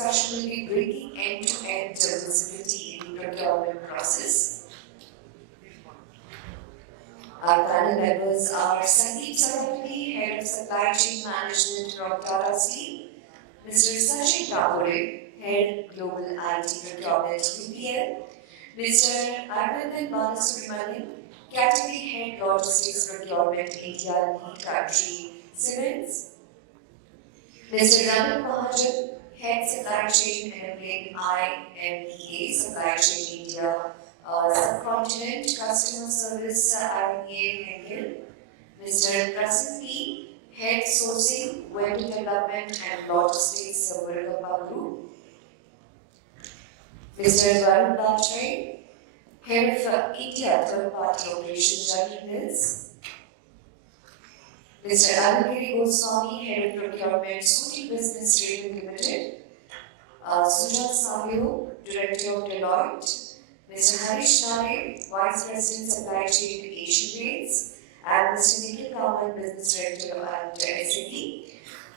discussion will be bringing end-to-end visibility in the procurement process. Our panel members are Sandip Satapathy, Head of Supply Chain Management from Tata Steel, Mr. Sachin Tapole, Head Global IT Procurement UPL, Mr. Arvindan Balasubramanian, Category Head Logistics Procurement India 𝗕𝗱𝗱 𝗩𝗶𝗀𝗃, Mr. Ramit Mahajan, Head Supply Chain Enabling IMEA Supply Chain India Subcontinent Customer Service IMEA Henkel, Mr. Prasanth P, Head Sourcing, Web Development and Logistics 𝗘𝗱𝗏 Group, Mr. Varun Bajpai, Head of India Third Party Operations 𝗕𝗱𝗏, Mr. Anilgiri S Goswami, Head of Procurement, Suja Business Rating Limited, Suja Savio, Director of Deloitte, Mr. Harish Lade, Vice President Supply Chain Asian Rates, and Mr. 𝗘𝗱𝗏 Business Director at SAP.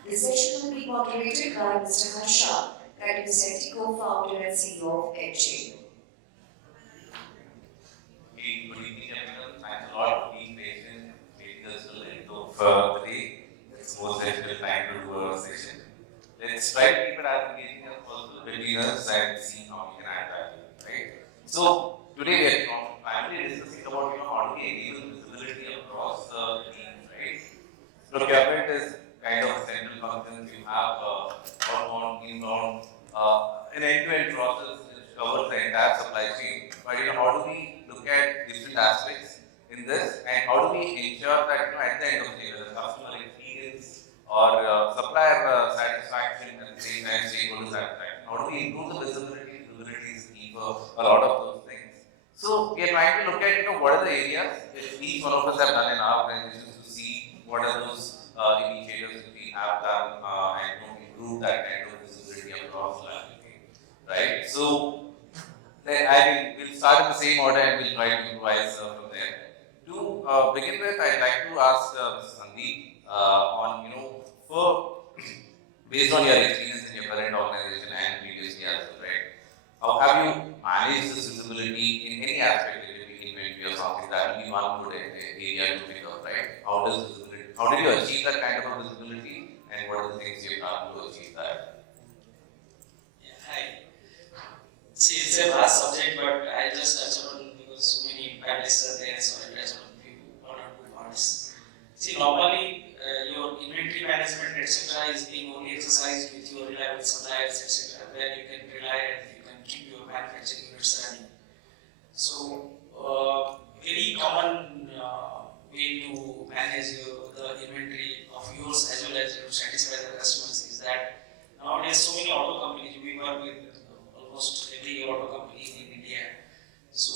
The session will be moderated by Mr. Harsha, Kadimisetty, co-founder and CEO of Aerchain. Good evening, everyone. Thanks a lot for being patient, making us a little of the day. It's most difficult time to do a session. Let's try to keep it as engaging as possible between us and see how we can add value, right? So today we are primarily discussing about how do we enable visibility across the teams, right? Procurement is kind of a central function. You have outbound, inbound, an end-to-end process which covers the entire supply chain. But how do we look at different aspects in this, and how do we ensure that at the end of the day, whether customer experience or supplier satisfaction and at the same time stakeholder satisfaction, how do we improve the visibility? Visibility is key for a lot of those things. So we are trying to look at what are the areas which each one of us have done in our organizations to see what are those initiatives that we have done and improve that kind of visibility across the landscape, right? So we'll start in the same order and we'll try to improvise from there. To begin with, I'd like to ask Mr. Sandip on based on your experience in your current organization and previously as well, right? How have you managed this visibility in any aspect, it could be inventory or something, that will be one good area to pick up, right? How did you achieve that kind of a visibility, and what are the things you've done to achieve that? Yeah, hi. See, it's a vast subject, but I'll just touch on because so many panelists are there, so I'll touch on one or two points. See, normally your inventory management, etc., is being only exercised with your reliable suppliers, etc., where you can rely and you can keep your manufacturing units running. So, very common way to manage the inventory of yours as well as to satisfy the customers is that nowadays so many auto companies, we work with almost every auto company in India. So,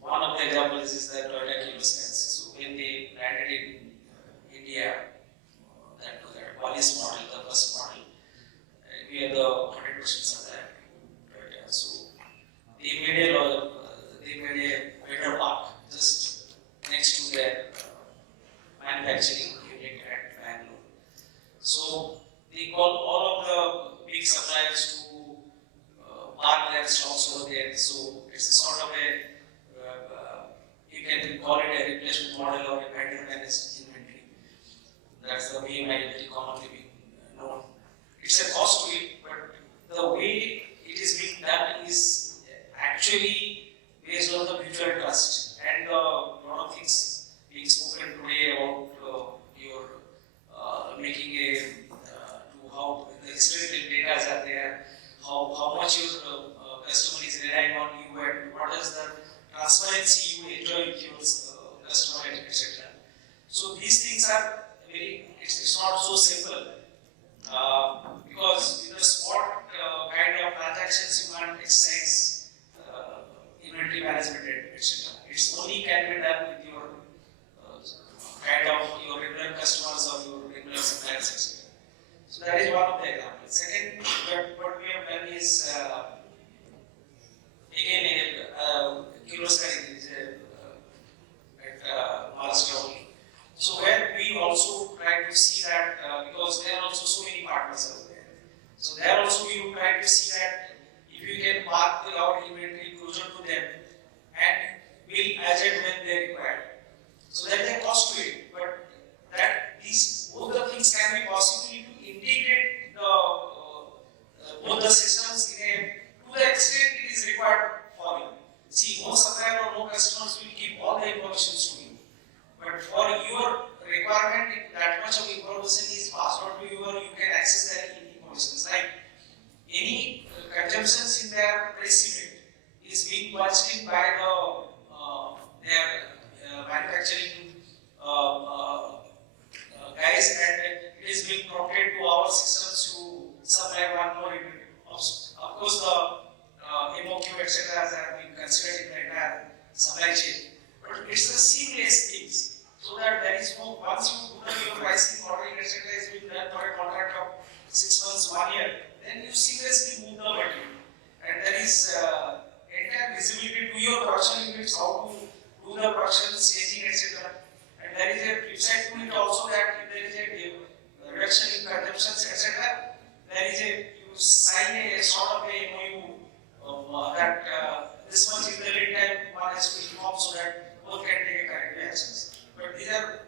one of the examples is the Toyota 𝗘𝗱𝗏. So, when they landed in India, that 𝗘𝗱𝗏 model, the first model, we are the 100% supplier to Toyota. So, they made a better park just next to their manufacturing unit at Bangalore. So, they call all of the big suppliers to park their stocks over there. So, it's a sort of a you can call it a replacement model or a vendor managed inventory. That's the way very commonly being known. It's a cost to it, but the way it is being done is actually based on the mutual trust and a lot of things being spoken today about your making a to how the historical data are there, how much your customer is relying on you, and what is the transparency you enjoy with your customer, etc. So these things are it's not so simple because in the spot kind of transactions you can't exercise inventory management, etc. It's only can be done with your kind of your regular customers or your regular suppliers, etc. So that is one of the examples. Second, what we have done is again 𝗘𝗱𝗏 is at Maharashtra. So where we also try to see that because there are also so many partners out there. So there also we would try to see Of course, the MOQ, etc. have been considered in the entire supply chain. But it's a seamless thing. So that there is no, once you do your pricing, ordering, etc. is being done for a contract of 6 months, 1 year, then you seamlessly move the material. And there is entire visibility to your production units, how to do the production, staging, etc. And there is a website to it also that if there is a reduction in consumptions, etc. There is a, you sign a sort of a MOU that this much is the lead time one has to inform so that both can take a corrective actions. But these are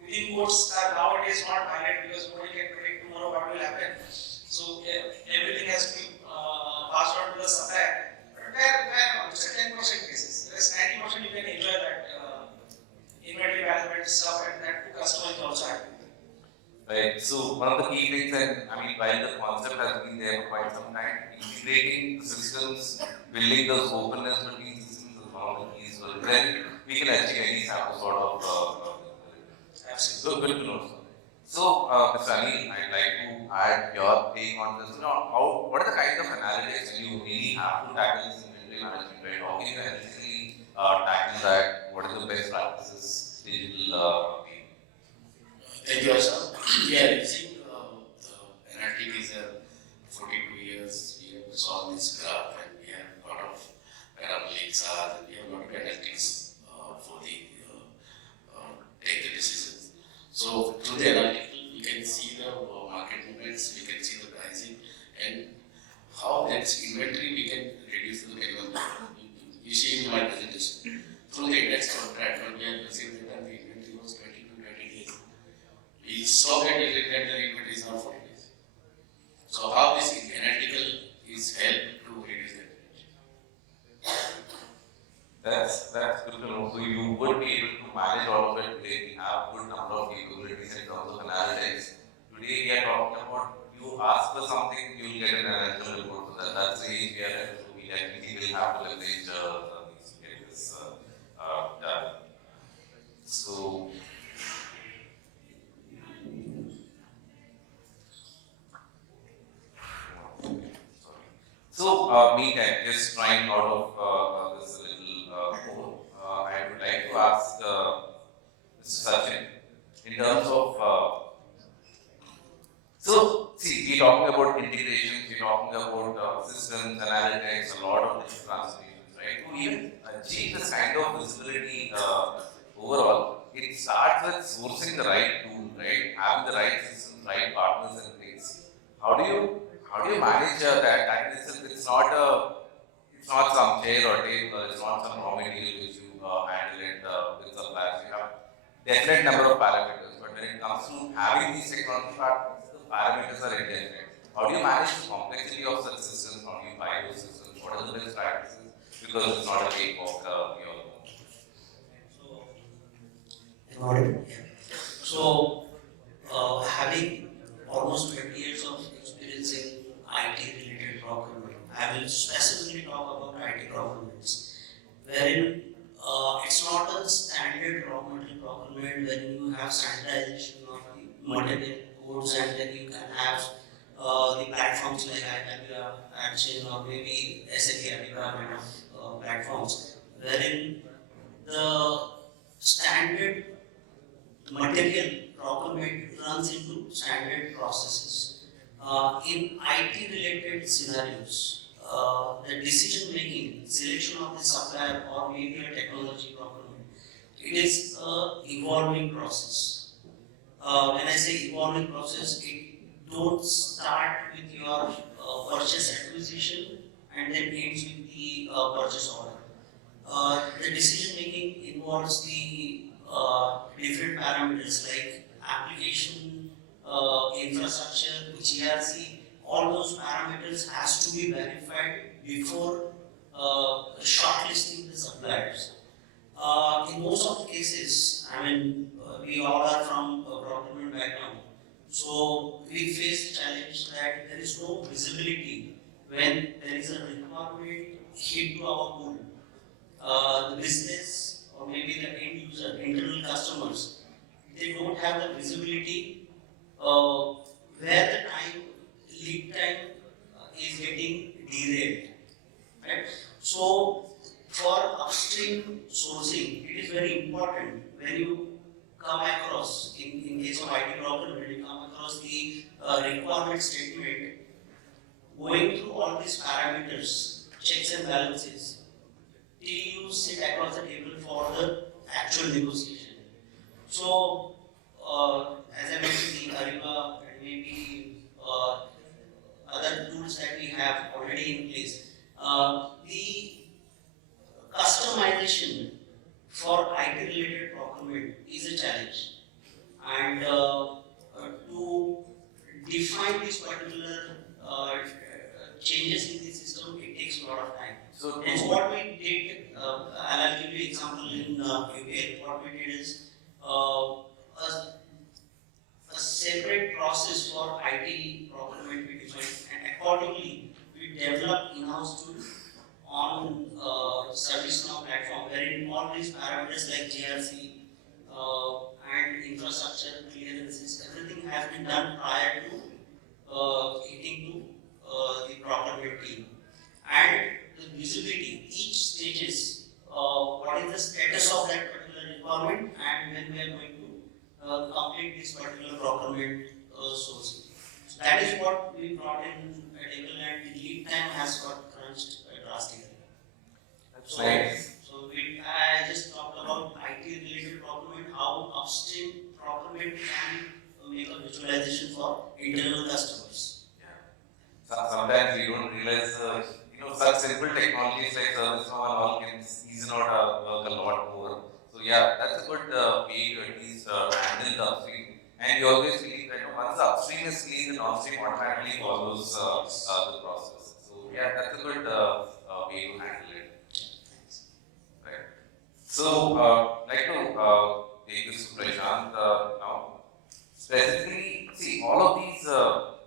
within codes are nowadays not valid because nobody can predict tomorrow what will happen. So everything has to be passed on to the supplier. But it's a 10% cases. The rest 90% you can enjoy that inventory management stuff, and that customer is also happy. Right. So one of the key things, and I mean, while the concept has been there for quite some time, integrating the systems, building those openness between systems is one of the keys. So then we can actually at least have a sort of Absolutely. good to know. So, Mr. Anil, I'd like to add your take on this. You know, what are the kind of analytics you really have to tackle this inventory management, right? How can you analytically tackle that? What are the best practices, digital? Thank you, Harsha. Yeah, you see, the NRT is 42 years. We have solved this graph, and we have a lot of parametrics, and we have a lot of analytics for the take the decisions. So through the analytical, we can see the market movements, we can see the pricing, and how that inventory we can reduce the minimum. You see in my presentation. Through the index contract, when we are using that the inventory was 20 to 20 days. We saw that the inventory is now 40 days. So how this analytical is helped to reduce the inventory? That's good to know. So you would be able to manage all of it today. We have a good number of capabilities in terms of analytics. Today we are talking about you ask for something, you will get an analytical report for that. That's the age we are at. So we definitely will have to leverage these to get this done. So meantime, just trying out of this a little more, I would like to ask Mr. Sachin, in terms of, so see, we're talking about integrations, we're talking about systems, analytics, a lot of digital transformations, right? To even achieve this kind of visibility overall, it starts with sourcing the right tool, right? Having the right systems, right partners in place. How do you manage that? It's not some chair or table, it's not some raw material which you handle it with suppliers. You have definite number of parameters, but when it comes to having these technology partners, the parameters are indefinite. How do you manage the complexity of such systems? How do you buy those systems? What are the best practices? Because it's not a cakewalk, we all know. So, having almost 20 years of experience in IT-related procurement, I will specifically talk about IT procurements, wherein it's not a standard raw material procurement when you have standardization of the material codes, and then you can have the platforms like Aerchain or maybe SAP kind of platforms, wherein the standard material procurement runs into standard processes. In IT-related scenarios, the decision making, selection of the supplier or maybe a technology procurement, it is an evolving process. When I say evolving process, it don't start with your purchase acquisition and then ends with the purchase order. The decision making involves the different parameters like application, infrastructure, GRC. All those parameters has to be verified before shortlisting the suppliers. In most of the cases, I mean, we all are from a procurement background, so we face the challenge that there is no visibility when there is a requirement hit to our pool. The business or maybe the end user, internal customers, they don't have the visibility where the lead time is getting derailed, right? So for upstream sourcing, it is very important when you come across, in case of IT procurement, you come across the requirement statement, going through all these parameters, checks and balances, till you sit across the table for the actual negotiation. So, as I mentioned, the 𝗕𝗏 and maybe other tools that we have already in place, the customization for IT-related procurement is a challenge, and to define these particular changes in the system, it takes a lot of time. So, And what we did, I'll give you an example in 𝗕𝗏. What we did is a separate process for IT procurement we defined, and accordingly we developed in-house tool on ServiceNow platform, wherein all these parameters like GRC and infrastructure clearances, everything has been done prior to hitting to the procurement team. And the visibility, each stages, what is the status of that particular requirement, and when we are going to complete this particular procurement source. So that is what we brought in at Henkel, and the lead time has got crunched drastically. that's nice. So I just talked about IT related procurement, how upstream procurement can make a visualization for internal customers. Sometimes we don't realize, such simple technologies like ServiceNow and all can ease out our work a lot more. So yeah, that's a good way to at least handle the upstream. And you always believe that once the upstream is clean, the downstream automatically follows the process. So yeah, that's a good way to handle it. Right. So like to take this to Prasanth now. Specifically, see all of these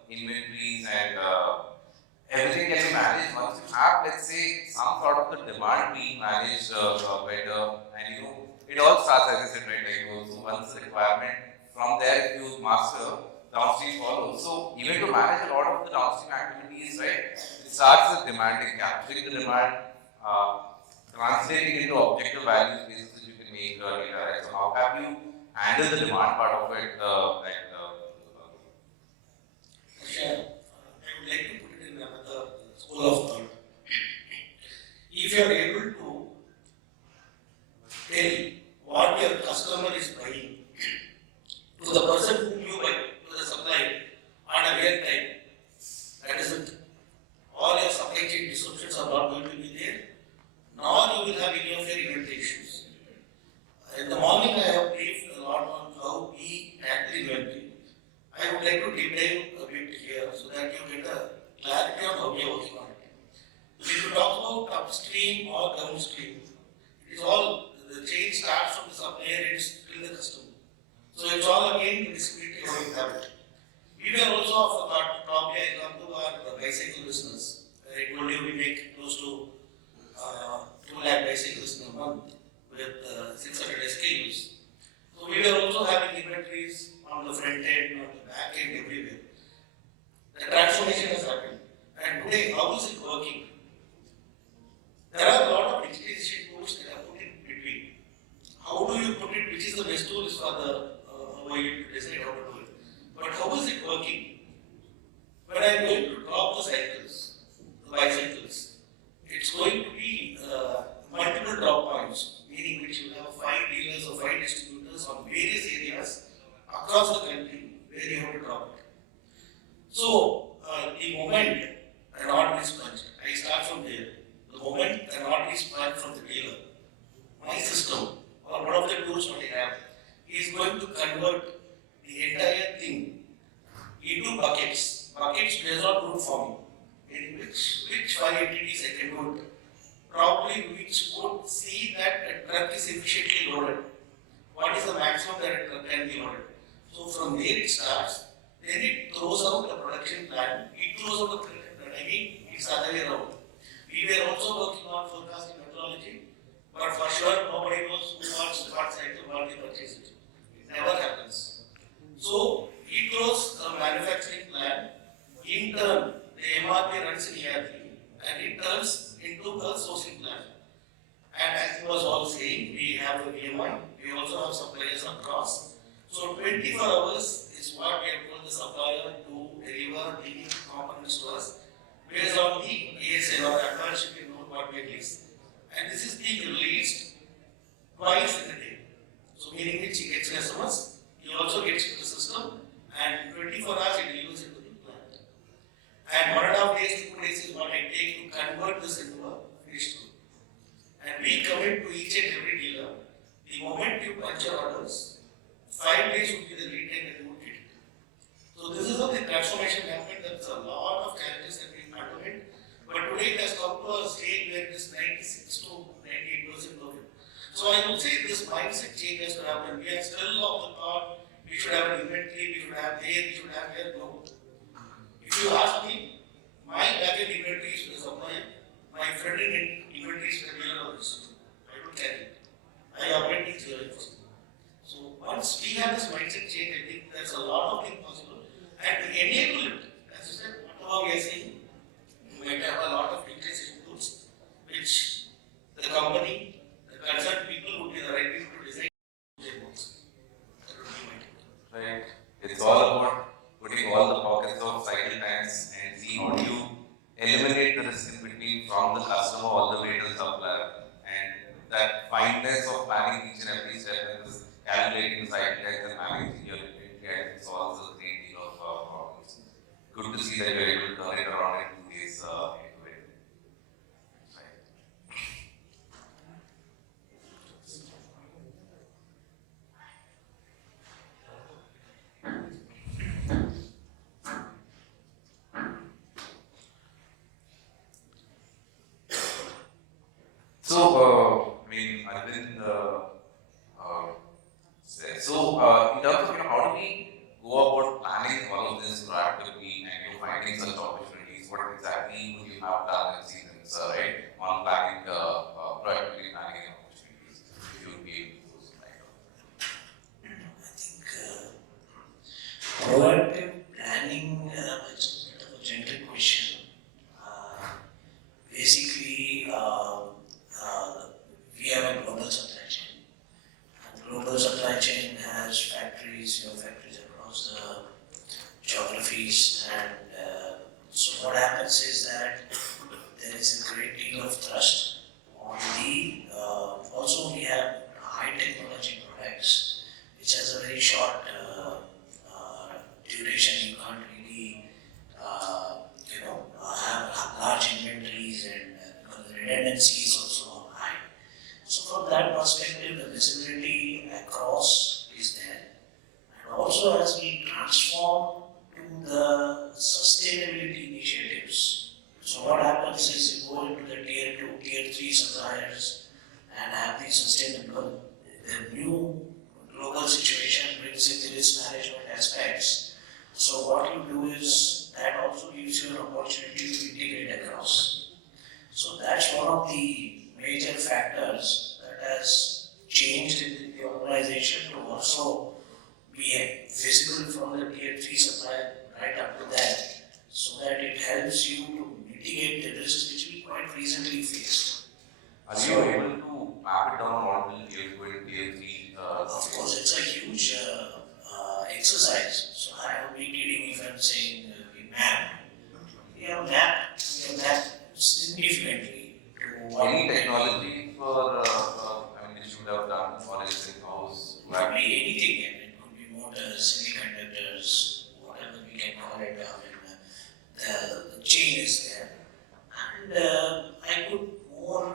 inventories and everything can be managed once you have, let's say, some sort of the demand being managed better, and it all starts, as I said, right? So once the requirement from there, if you master, downstream follows. So even to manage a lot of the downstream activities, right? It starts with demanding, capturing the demand, translating into objective values basis that you can make data, right? So how have you handled the demand part of it? Sure. I would like to put it in another school of thought. If you are able to tell what your customer is buying to the person whom you buy, to the supplier, on a real time, that is it. All your supply chain disruptions are not going to be there, nor you will have any of your inventory issues. In the morning, I have briefed a lot on how we handle inventory. I would like to deep dive a bit here so that you get a clarity on how we are working on it. If you talk about upstream or downstream, it is all, the chain starts from the supplier, ends till the customer. So it's all again visibility how we have it. We were also of a thought, probably I come to our bicycle business. I told you we make close to 2 lakh bicycles in a month with 600 SKUs. So we were also having inventories on the front end, on the back end, everywhere. The transformation has happened. And today, how is it working? There are a lot of digitization tools that are put in between. How do you put it, which is the best tools for the way you decide how to do it. But how is it working? When I am going to drop the cycles, the bicycles, it's going to be multiple drop points, meaning which you have 5 dealers or 5 distributors on various areas across the country where you have to drop it. So, the moment an order is punched, I start from there. The moment an order is punched from the dealer, my system or one of the tools what I have is going to convert the entire thing into buckets. Buckets based on route forming, in which 5 entities I can do it. Probably which would see that a truck is efficiently loaded. What is the maximum that a truck can be loaded? So from there it starts, then it throws out the production plan, it throws out the production plan. I mean, it's the other way around. We were also working on forecasting methodology, but for sure nobody knows who wants what side to what they purchase it. It never happens. So it throws a manufacturing plan, in turn, the the MRP runs in ERP and it turns into a sourcing plan. And as he was all saying, we have a VMI, we also have suppliers across. So 24 hours is what we have told the supplier to deliver the components to us based on the ASN or advanced shipping note what we release. And this is being released twice in a day. So meaning which he gets customers, he also gets to the system, and 24 hours he delivers it to the plant. And 1.5 days to 2 days is what I take to convert this into a finished good. And we commit to each and every dealer, the moment you punch your orders, 5 days would be the lead time that you would get it. So this is how the transformation happened. There's a lot of challenges that we implement, but today it has come to a stage where it is 96 to 98% of it. So I would say this mindset change has to happen. We are still of the thought we should have an inventory, we should have there, we should have here. No. If you ask me, my backend inventory is with the supplier, my front end inventory is with the dealer or distributor. I don't carry it. I operate in 0%. So once we have this mindset change, I think there's a lot of things possible. And to enable it, as you said, whatever we are saying, we might have a lot of digitization tools, which the company, the concerned people would be the right people to design their works. That would be my take. Right. It's all about putting all the pockets of cycle times and see how do you eliminate the risk in between from the customer all the way to the supplier. And that fineness of planning each and every step and this calculating the cycle times and managing your inventory, I think solves a great deal of problems. Good to see that you're able to turn it around in 2 days into it. Right. So, I mean, Arvind said, so in terms of, how do we go about planning all of this proactively and finding such opportunities? What exactly would you have done in seasons, right, on planning, proactively planning opportunities, if you would be able to I think proactive planning is a bit of a gentle question. Basically, we have a global supply chain. And global supply chain has factories, factories across the geographies, and so what happens is that there is a great deal of thrust on the, also we have high technology products, which has a very short duration. You can't really, have large inventories, and the redundancy is also high. So from that perspective, the visibility across is there. And also as we transform to the sustainability initiatives, so what happens is you go into the tier 2, tier 3 suppliers and have the sustainable, the new global situation brings in the risk management aspects. So what you do is that also gives you an opportunity to integrate across. So that's one of the major factors that has changed in the organization to also be visible from the tier 3 supplier right up to that, so that it helps you to mitigate the risks which we quite recently faced. Are you able to map it down on the tier 2 and tier 3? Of course, it's a huge exercise. So I would be kidding if I'm saying we map. We have mapped significantly to what any technology for, you should have done for its in-house? could be anything, and it could be motors, semiconductors, whatever we can call it. The chain is there. And I could more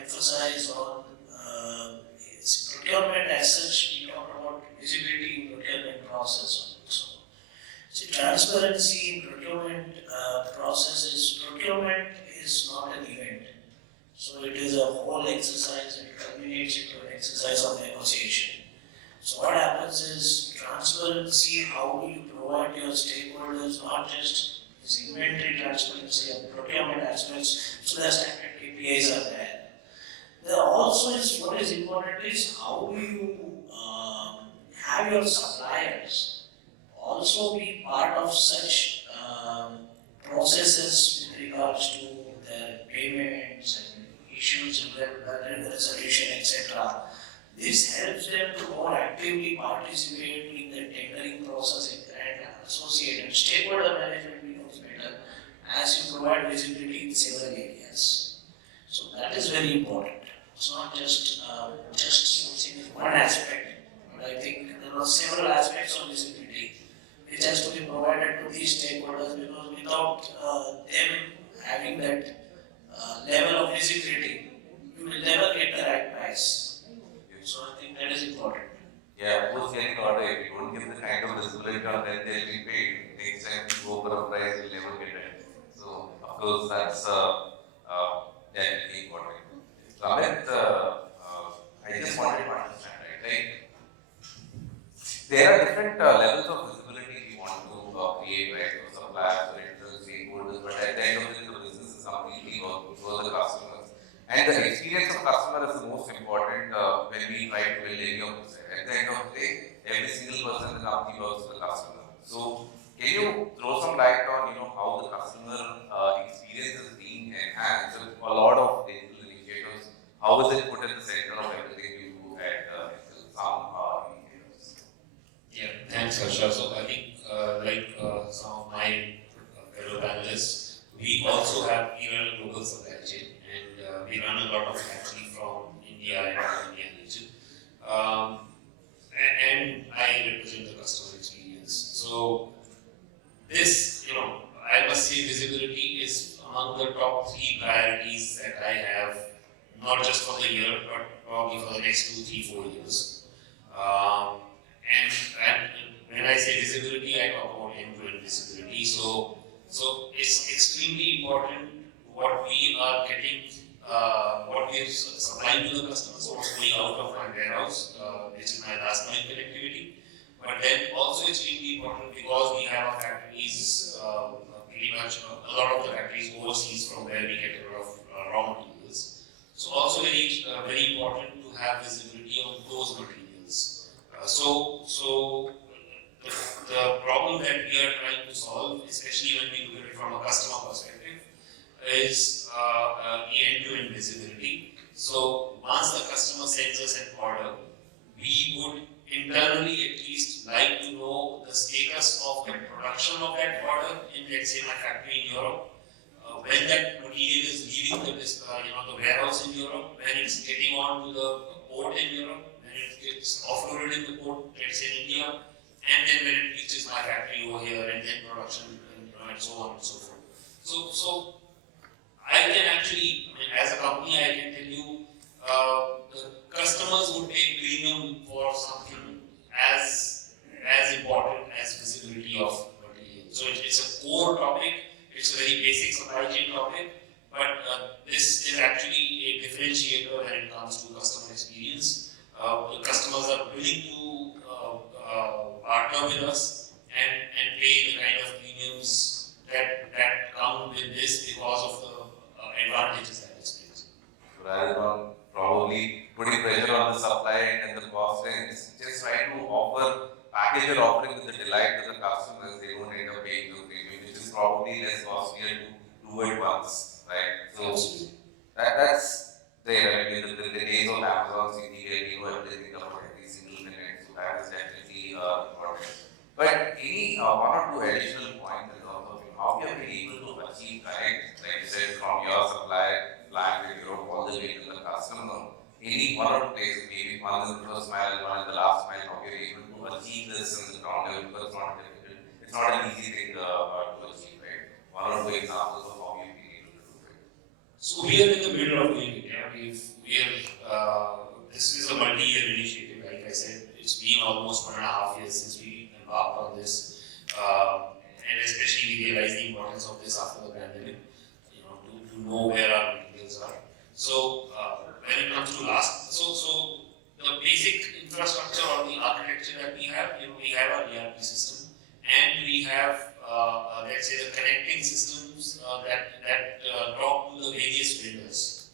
emphasize on its procurement as such. We talk about visibility in procurement process also. See, transparency in procurement processes. Procurement is not an event. So it is a whole exercise, and it culminates into an exercise of negotiation. So what happens is transparency, how do you provide your stakeholders not just this inventory transparency and procurement aspects, so the standard KPIs are there. There also is, what is important is how do you have your suppliers also be part of such processes with regards to their payments and issues in their resolution, etc. This helps them to more actively participate in the tendering process and associate and stakeholder management becomes better as you provide visibility in several areas. So that is very important. It's not just sourcing is one aspect, but I think there are several aspects of visibility which has to be provided to these stakeholders, because without them having that level of visibility, you will never get the right price. So I think that is important. Yeah, post getting order, if you don't give the kind of visibility on when they'll be paid, next time you go for a price, you'll never get it. So, of course, that's definitely important. Ramit, I just wanted to understand, right? There are different levels of visibility we want to create, right? For suppliers, for internal stakeholders, but at the end of it, the business is completely for the customers. And the experience of customer is the most important when we try to build any of this. At the end of the day, every single person in the company works for the customer. So, can you throw some light on how the customer experience is being enhanced with a lot of digital initiatives? How is it put at the center of everything you do at some initiatives? Yeah, thanks, Harsha. So I think, some of my fellow panelists, we also have a global supply chain, and we run a lot of factory from India and Indian region. And I represent the customer experience. So this, I must say, visibility is among the top 3 priorities that I have, not just for the year, but probably for the next 2, 3, 4 years. And when I say visibility, I talk about end-to-end visibility. So it's extremely important what we are getting, what we are supplying to the customers, what's going out of my warehouse, which is my last mile connectivity. But then also extremely important because we have our factories, pretty much a lot of the factories overseas from where we get a lot of raw materials. So also very important to have visibility on those materials. So the problem that we are trying to solve, especially when we look at it from a customer perspective, is the end-to-end visibility. So once the customer sends us an order, we would internally at least like to know the status of the production of that order in, let's say, my factory in Europe, when that material is leaving the warehouse in Europe, when it's getting on to the port in Europe, when it gets offloaded in the port, let's say in India, and then when it reaches my factory over here, and then production, and so on and so forth. So I can actually, as a company, I can tell you, the customers would pay premium for something as important as visibility of material. So it's a core topic, it's a very basic supply chain topic, but this is actually a differentiator when it comes to customer experience. The customers are willing to partner with us and pay the kind of premiums that come with this because of the advantages that it brings. Rather than probably putting pressure on the supply and the cost end, just try to offer package or offering with the delight to the customers. They don't end up paying the premium, which is probably less costlier to do it once, right? So that's there. I mean, the days of Amazon, CD, everything about every single minute. So that is definitely important. But any one or two additional points in terms of how we have been able to achieve connect, like you said, from your supply plant in Europe all the way to the customer. Any one or two places, maybe one in the first mile, one in the last mile, how we are able to achieve this in the ground level, because it's not difficult. It's not an easy thing to achieve, right? One or two examples of how we've been able to do it. So we are in the middle of doing it. This is a multi-year initiative, like I said. It's been almost 1.5 years since we embarked on this, and especially we realized the importance of this after the pandemic. To know where our materials are. So when it comes to so the basic infrastructure or the architecture that we have our ERP system, and we have let's say the connecting systems that talk to the various vendors.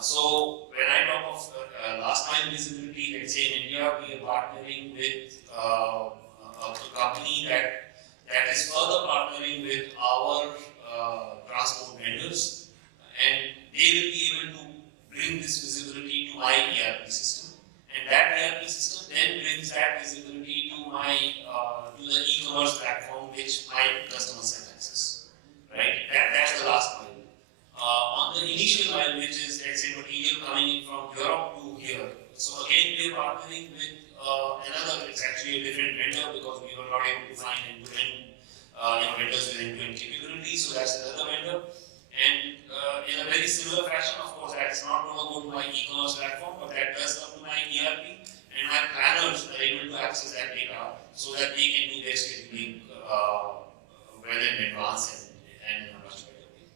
So when I talk of last mile visibility, let's say in India, we are partnering with a company that is further partnering with our transport vendors, and they will be able to bring this visibility to my ERP system, and that ERP system then brings that visibility to my to the e-commerce platform which my customers can access. Right? That's the last mile. On the initial mile, which is, let's say, material coming in from Europe to here. So again, we are partnering with another. It's actually a different vendor because we were not able to find end-to-end vendors with end-to-end capabilities. So that's another vendor. And in a very similar fashion, of course, that's not going to go to my e-commerce platform, but that does come to my ERP, and my planners are able to access that data so that they can do their scheduling well in advance and in a much better way.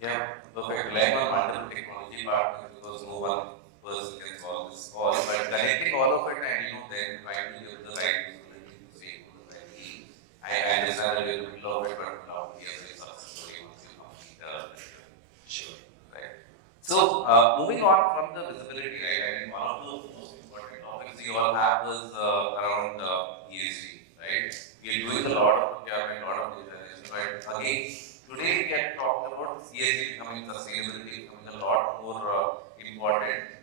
Yeah, perfect. Relying on multiple technology partners because no one person can solve this all, but connecting all of it and then trying to give the right visibility to stakeholders like me. I understand that we're in the middle of it, but now we are very successful once you complete sure. Right. So moving on from the visibility, right? I think one of the most important topics you all have is around ESG, right? We are doing a lot of procurement, a lot of digitalization, but again, today we have talked about ESG becoming sustainability becoming a lot more important.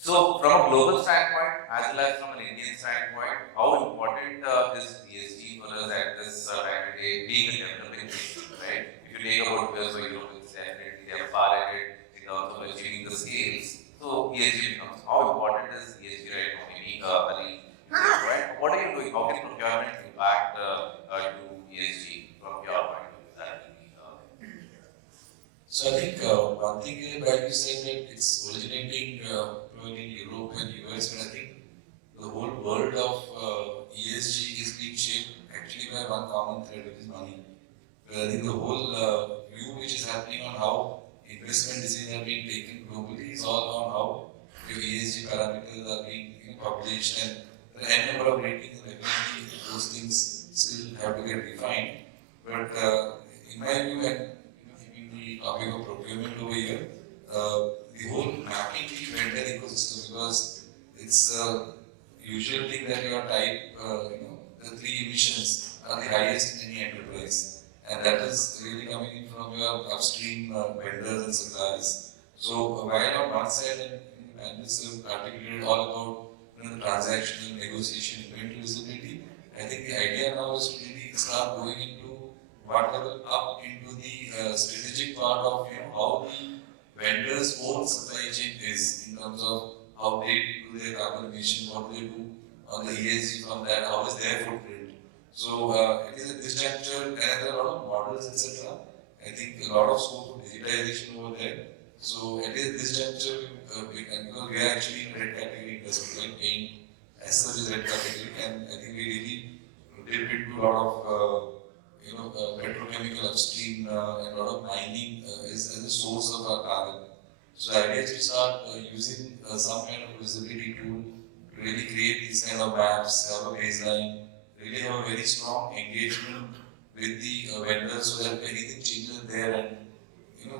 So, from a global standpoint, as well as from an Indian standpoint, how important is ESG for us at this time today, being a developing nation, right? If you take about US or Europe, it's definitely they are far ahead in terms of achieving the scales. So, ESG becomes how important is ESG right now? Maybe right? What are you doing? How can procurement impact to ESG from your point of view? That will be So I think one thing is, like you said, that it's originating probably in Europe and US, but I think the whole world of ESG is being shaped actually by one common thread, which is money. But I think the whole view which is happening on how investment decisions are being taken globally is all on how your ESG parameters are being published, and there are a number of ratings and definitely those things still have to get refined. But in my view, and the topic of procurement over here, the whole mapping the vendor ecosystem, because it's a usual thing that your type, the three emissions are the highest in any enterprise, and that is really coming in from your upstream vendors and suppliers. So while on one side, and this is articulated all about the transactional negotiation, inventory visibility, I think the idea now is to really start going into what level up into the strategic part of how the vendors' own supply chain is in terms of how they do their carbon emission, what they do on the ESG from that, how is their footprint. So it is at this juncture, and there are a lot of models, etc. I think a lot of scope of digitization over there. So at this juncture, because we are actually in red category industry, like paint as such is red category, and I think we really dip into a lot of petrochemical upstream and a lot of mining as a source of our carbon. So the idea is to start using some kind of visibility tool to really create these kind of maps, have a baseline, really have a very strong engagement with the vendors so that if anything changes there and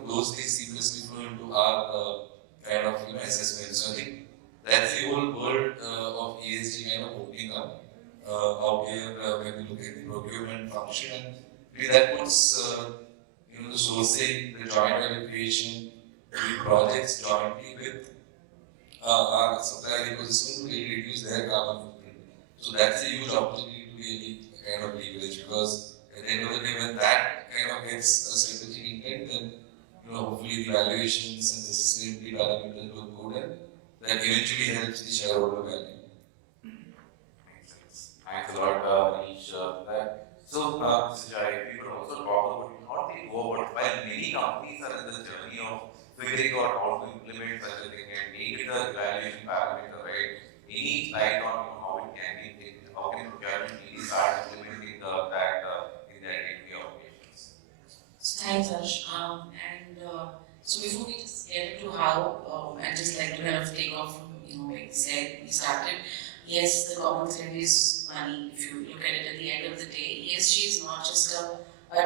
those things seamlessly flow into our kind of assessment. So I think that's the whole world of ESG kind of opening up out here when we look at the procurement function, and really that puts the sourcing, the joint value creation, doing projects jointly with our supplier ecosystem to really reduce their carbon footprint. So that's a huge opportunity to really kind of leverage, because at the end of the day, when that kind of gets a strategic intent, then hopefully the valuations and the sustainability parameters will go down. That eventually helps the shareholder value. Makes sense. Thanks a lot, Harish, for that. So, Suja, if you could also talk about how they go about, while many companies are in this journey of figuring out how to implement such a thing and make it a evaluation parameter, right? Any slide on how it can be taken, how can procurement really start implementing that in their day-to-day operations? Thanks, Harsh. So before we just get into how, I'd just like to kind of take off from, like you said, we started. Yes, the common thread is money. If you look at it at the end of the day, ESG is not just a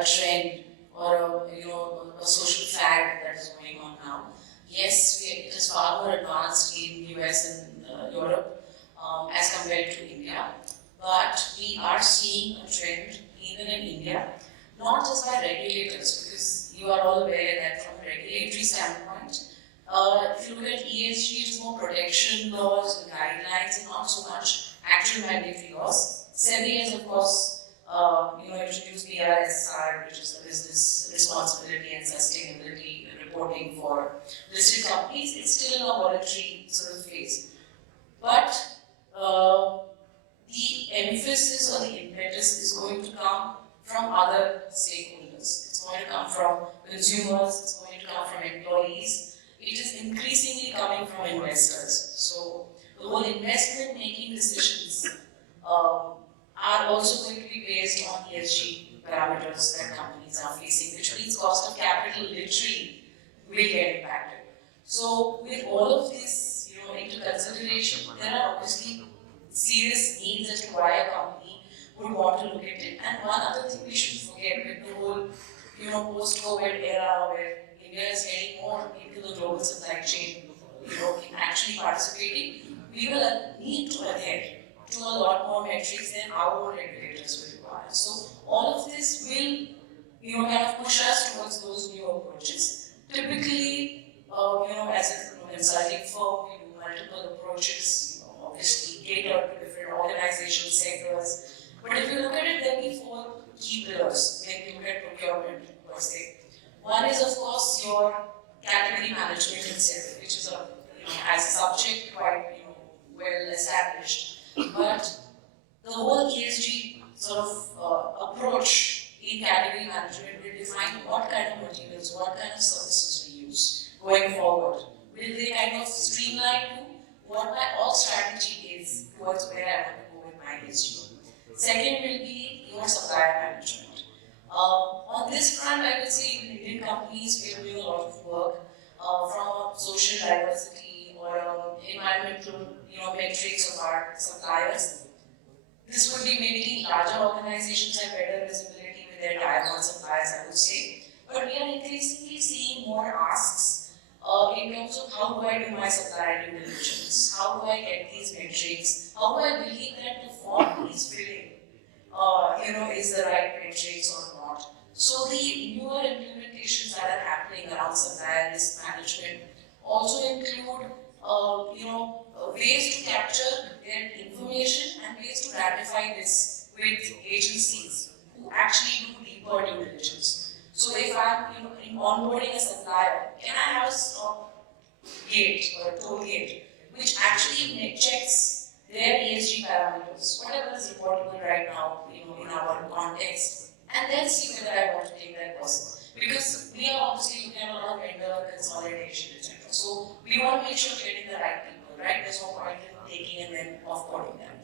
trend or a social fad that is going on now. Yes, it is far more advanced in US and Europe as compared to India. But we are seeing a trend even in India, not just by regulators, because you are all aware that from a regulatory standpoint, if you look at ESG, it is more protection laws and guidelines and not so much actual mandatory laws. SEBI has, of course, introduced BRSR, which is the business responsibility and sustainability reporting for listed companies. It's still in a voluntary sort of phase. But the emphasis or the impetus is going to come from other stakeholders. It's going to come from consumers, it's going to come from employees. It is increasingly coming from investors. So the whole investment making decisions are also going to be based on ESG parameters that companies are facing, which means cost of capital literally will get impacted. So with all of this, into consideration, there are obviously serious needs as to why a company would want to look at it. And one other thing we should forget with the whole, post-COVID era where India is getting more into the global supply chain, in actually participating, we will need to adhere to a lot more metrics than our own regulators will require. So all of this will, kind of push us towards those new approaches. Typically, as a consulting firm, we do multiple approaches, obviously cater to different organization sectors. But if you look at it, there will be 4 key pillars when you look at procurement per se. One is, of course, your category management itself, which is as a subject quite well established. But the whole ESG sort of approach in category management will define what kind of materials, what kind of services we use going forward. Will they kind of streamline to what my org strategy is towards where I want to go with my ESG? Second will be your supplier management. On this front, I would say in Indian companies, we are doing a lot of work from social diversity or environmental metrics of our suppliers. This would be maybe larger organizations have better visibility with their tier 1 suppliers, I would say. But we are increasingly seeing more asks in terms of how do I do my supplier due diligence? How do I get these metrics? How do I believe that the form is filling is the right metrics or not? So the newer implementations that are happening around supplier risk management also include ways to capture their information and ways to ratify this with agencies who actually do deeper due diligence. So if I'm in onboarding a supplier, can I have a stop gate or a toll gate which actually checks their ESG parameters, whatever is reportable right now in our context, and then see whether I want to take that person. Because we are obviously looking at a lot of vendor consolidation, etc. So we want to make sure we're getting the right people, right? There's no point in taking and then offboarding them.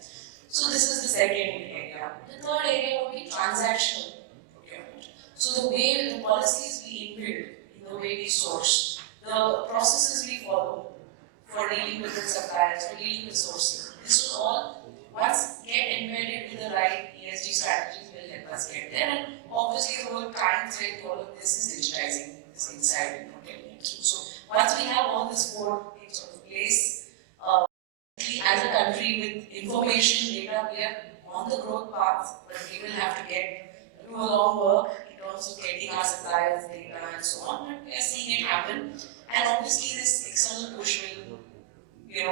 So this is the second area. The third area would be transactional procurement. So the way the policies we inbuild, the way we source, the processes we follow for dealing with the suppliers, for dealing with sourcing, this will all, once get embedded with the right ESG strategies, will help us get there. And obviously the whole time thread to all of this is digitizing this inside and getting it through. So once we have all this 4 things sort of place, as a country with information, data, we are on the growth path, but we will have to do a long work in terms of getting our suppliers data and so on. But we are seeing it happen. And obviously this external push will,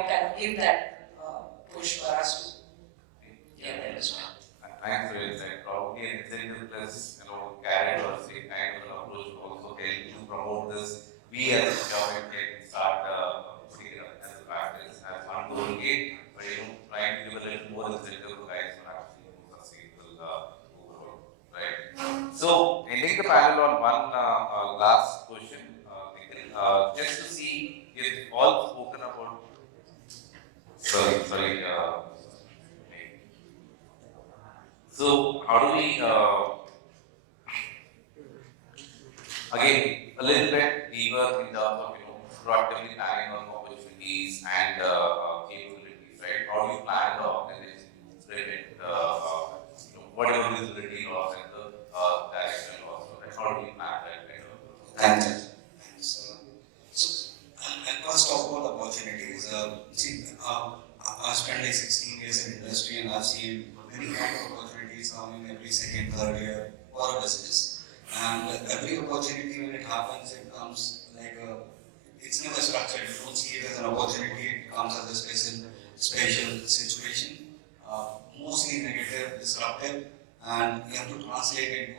kind of give that push for us to get there as well. Thanks for your insight. Probably an incentive plus, carrot or say kind of an approach will also help to promote this. We as a government can start putting it up as a practice, as one goal gate, but trying to give a little more incentive to guys for actually more sustainable overall, right? So, ending the panel on one last question, just to see if all spoken about. Sorry. So, how do we, again, a little bit deeper in terms of, proactively planning on opportunities and capabilities, right? How do you plan the organization to spread it, whatever visibility loss and the direction loss, right? How do you plan that kind of? Thanks. So, let's talk about opportunities. I've spent like 16 years in industry and I've seen many kind of opportunities coming every second, third year for a business. comes like it's never structured. You don't see it as an opportunity. It comes as a special situation, mostly negative, disruptive, and you have to translate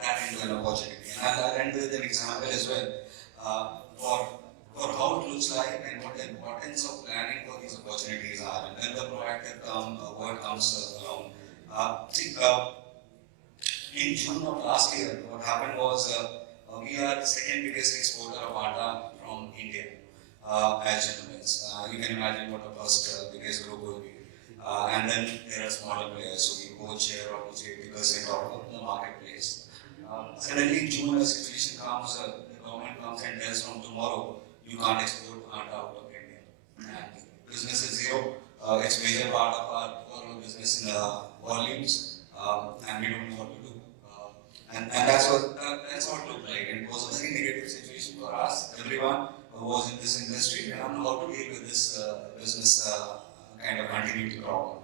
that into an opportunity. And I'll end with an example as well for how it looks like and what the importance of planning for these opportunities are. And then the proactive word comes along. In June of last year, what happened was we are the second biggest exporter of atta from India as gentlemen's. You can imagine what the first biggest group will be. And then there are smaller players, so we co-share or 80% of the marketplace. Suddenly in June, a situation comes, the government comes and tells from tomorrow, you can't export atta out of India. And business is zero. It's major part of our overall business in volumes, and we don't know what to do. And that's what it looked like. It was a very negative situation for us, everyone who was in this industry. We don't know how to deal with this business kind of continuity problem.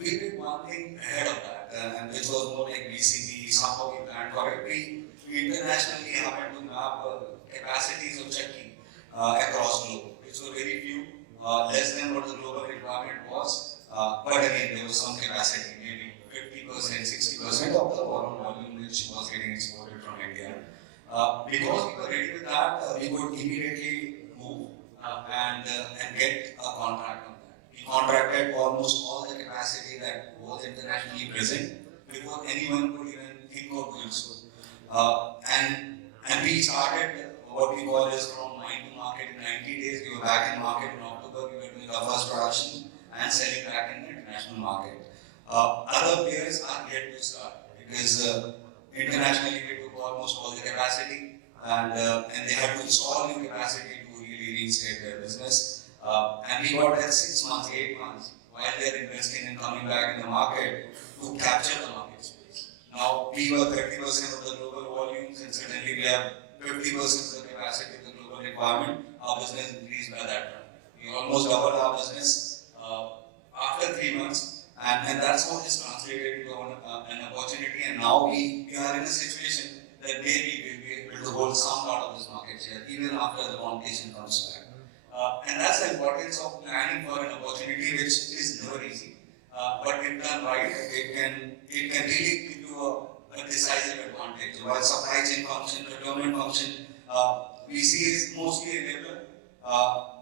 We did one thing ahead of that, and which was more like VCP, somehow we planned for it. We internationally happened to map capacities of checking across globe, which were very few, less than what the global requirement was. But again, there was some capacity, maybe 50%, 60% of the overall volume which was getting exported from India. Because we were ready with that, we would immediately move and get a contract on that. We contracted almost all the capacity that was internationally present before anyone could even think of doing so. And we started what we call is from mind to market in 90 days. We were back in market in October. We were doing our first production and selling back in the international market. Other players are yet to start because internationally we took almost all the capacity and they had to install new capacity to really reinstate their business. And we got there 6 months, 8 months while they're investing and coming back in the market to capture the market space. Now we were 30% of the global volumes and suddenly we have 50% of the capacity of the global requirement. Our business increased by that time. We almost doubled our business after 3 months. And that's how this translated into an opportunity. And now we are in a situation that maybe we'll be able to hold some part of this market share even after the competition comes back. And that's the importance of planning for an opportunity, which is never easy. But if done right, it can really give you a decisive advantage. While supply chain function, procurement function, we see is mostly enabler.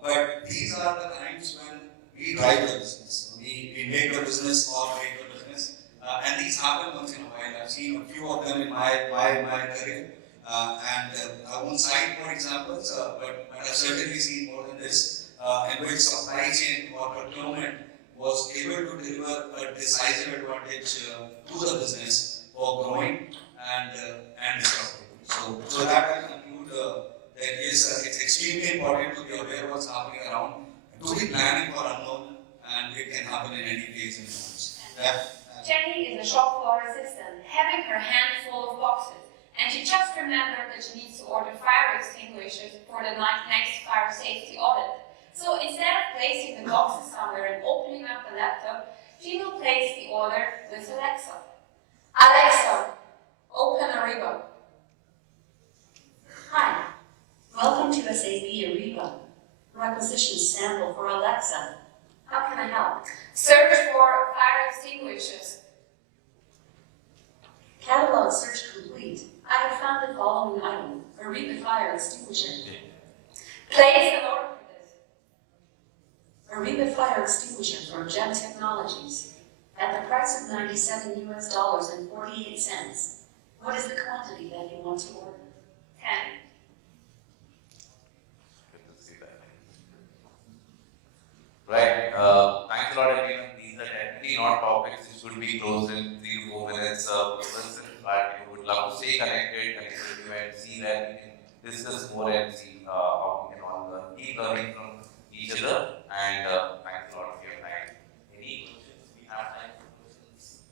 But these are the times when we drive the business. We make the business or break the business. And these happen once in a while. I've seen a few of them in my career. And I won't cite more examples, but I've certainly seen more than this, in which supply chain or procurement was able to deliver a decisive advantage to the business for growing and disrupting. So that will conclude that yes, it's extremely important to be aware of what's happening around, to be planning for unknown, and it can happen in any phase in life. Yeah. Jenny is a shop floor assistant, having her hand full of boxes, and she just remembered that she needs to order fire extinguishers for the next fire safety audit. So instead of placing the boxes somewhere and opening up the laptop, she will place the order with Alexa. Alexa, open Ariba. Hi, welcome to SAP Ariba. Requisition sample for Alexa. How can I help? Search for fire extinguishers. Catalog search complete. I have found the following item: Ariba fire extinguisher. Place an order for this. Ariba fire extinguisher from Gem Technologies at the price of $97.48. What is the quantity that you want to order? 10. Right. Thanks a lot, everyone. These are definitely not topics which should be closed in 3 to 4 minutes. But we would love to stay connected with you and see that we can discuss more and see how we can all keep learning from each other. And thanks a lot for your time. Any questions? We have time for questions.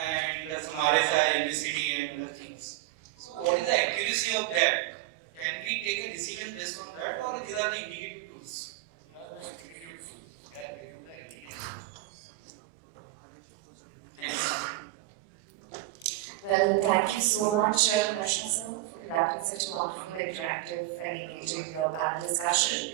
And हमारे साथ Kadimisetty and other things. So what is the accuracy of that? Can we take a decision based on that, or these are the indicative tools? Well, thank you so much, Harsha sir, for conducting such a wonderful, interactive, and engaging panel discussion.